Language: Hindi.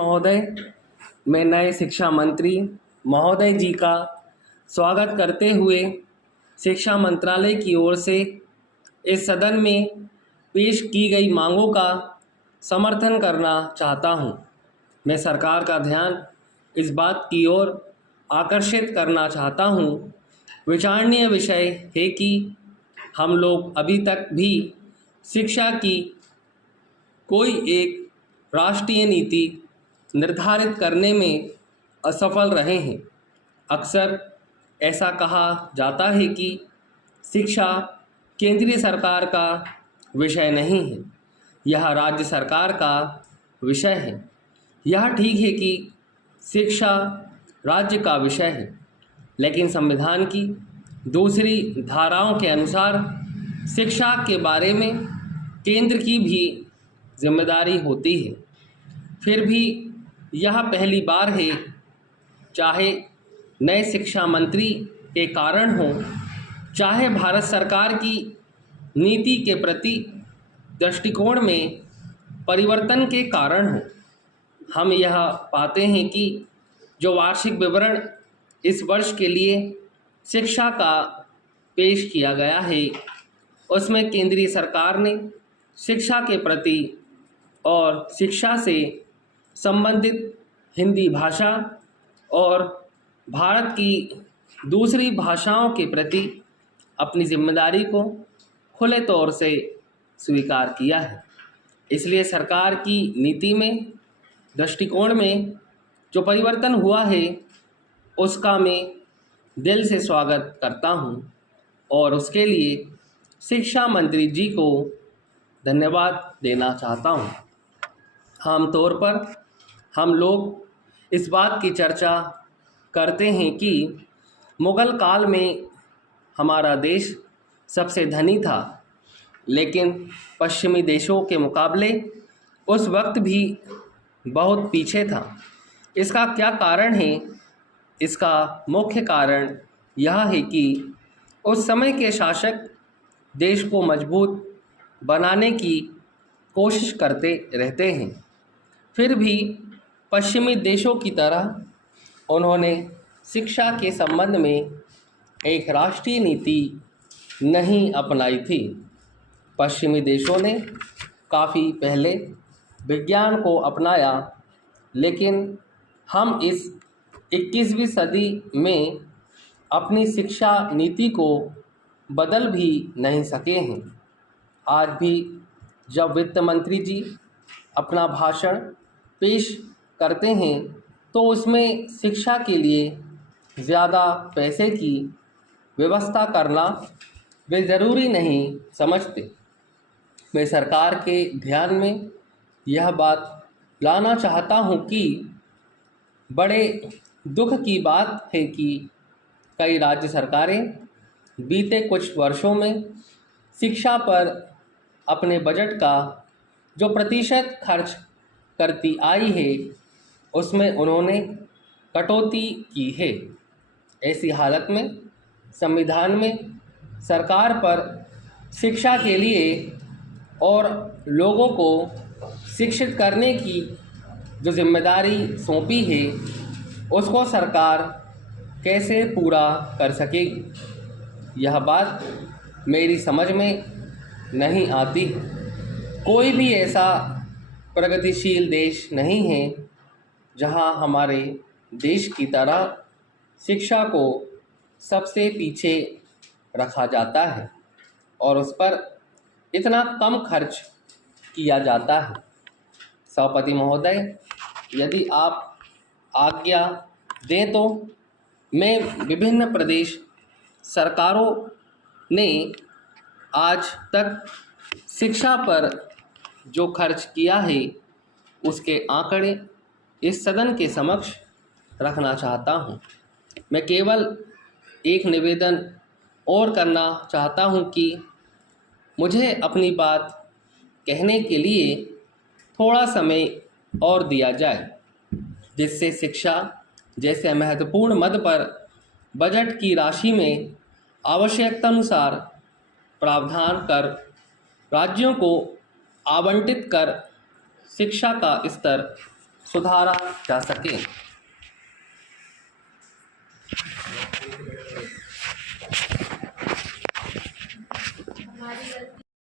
महोदय, मैं नए शिक्षा मंत्री महोदय जी का स्वागत करते हुए शिक्षा मंत्रालय की ओर से इस सदन में पेश की गई मांगों का समर्थन करना चाहता हूं। मैं सरकार का ध्यान इस बात की ओर आकर्षित करना चाहता हूं। विचारणीय विषय है कि हम लोग अभी तक भी शिक्षा की कोई एक राष्ट्रीय नीति निर्धारित करने में असफल रहे हैं। अक्सर ऐसा कहा जाता है कि शिक्षा केंद्रीय सरकार का विषय नहीं है, यह राज्य सरकार का विषय है। यह ठीक है कि शिक्षा राज्य का विषय है, लेकिन संविधान की दूसरी धाराओं के अनुसार शिक्षा के बारे में केंद्र की भी जिम्मेदारी होती है। फिर भी यह पहली बार है, चाहे नए शिक्षा मंत्री के कारण हो, चाहे भारत सरकार की नीति के प्रति दृष्टिकोण में परिवर्तन के कारण हो, हम यह पाते हैं कि जो वार्षिक विवरण इस वर्ष के लिए शिक्षा का पेश किया गया है, उसमें केंद्रीय सरकार ने शिक्षा के प्रति और शिक्षा से संबंधित हिंदी भाषा और भारत की दूसरी भाषाओं के प्रति अपनी जिम्मेदारी को खुले तौर से स्वीकार किया है। इसलिए सरकार की नीति में, दृष्टिकोण में जो परिवर्तन हुआ है, उसका मैं दिल से स्वागत करता हूं और उसके लिए शिक्षा मंत्री जी को धन्यवाद देना चाहता हूं। आमतौर पर हम लोग इस बात की चर्चा करते हैं कि मुग़ल काल में हमारा देश सबसे धनी था, लेकिन पश्चिमी देशों के मुकाबले उस वक्त भी बहुत पीछे था। इसका क्या कारण है? इसका मुख्य कारण यह है कि उस समय के शासक देश को मजबूत बनाने की कोशिश करते रहते हैं। फिर भी पश्चिमी देशों की तरह उन्होंने शिक्षा के संबंध में एक राष्ट्रीय नीति नहीं अपनाई थी। पश्चिमी देशों ने काफ़ी पहले विज्ञान को अपनाया, लेकिन हम इस 21वीं सदी में अपनी शिक्षा नीति को बदल भी नहीं सके हैं। आज भी जब वित्त मंत्री जी अपना भाषण पेश करते हैं तो उसमें शिक्षा के लिए ज़्यादा पैसे की व्यवस्था करना वे ज़रूरी नहीं समझते। मैं सरकार के ध्यान में यह बात लाना चाहता हूं कि बड़े दुख की बात है कि कई राज्य सरकारें बीते कुछ वर्षों में शिक्षा पर अपने बजट का जो प्रतिशत खर्च करती आई है, उसमें उन्होंने कटौती की है। ऐसी हालत में संविधान में सरकार पर शिक्षा के लिए और लोगों को शिक्षित करने की जो जिम्मेदारी सौंपी है, उसको सरकार कैसे पूरा कर सकेगी, यह बात मेरी समझ में नहीं आती। कोई भी ऐसा प्रगतिशील देश नहीं है जहां हमारे देश की तरह शिक्षा को सबसे पीछे रखा जाता है और उस पर इतना कम खर्च किया जाता है। सभापति महोदय, यदि आप आज्ञा दें तो मैं विभिन्न प्रदेश सरकारों ने आज तक शिक्षा पर जो खर्च किया है, उसके आंकड़े इस सदन के समक्ष रखना चाहता हूं। मैं केवल एक निवेदन और करना चाहता हूं कि मुझे अपनी बात कहने के लिए थोड़ा समय और दिया जाए, जिससे शिक्षा जैसे महत्वपूर्ण मद पर बजट की राशि में आवश्यकतानुसार प्रावधान कर राज्यों को आवंटित कर शिक्षा का स्तर सुधारा जा सके।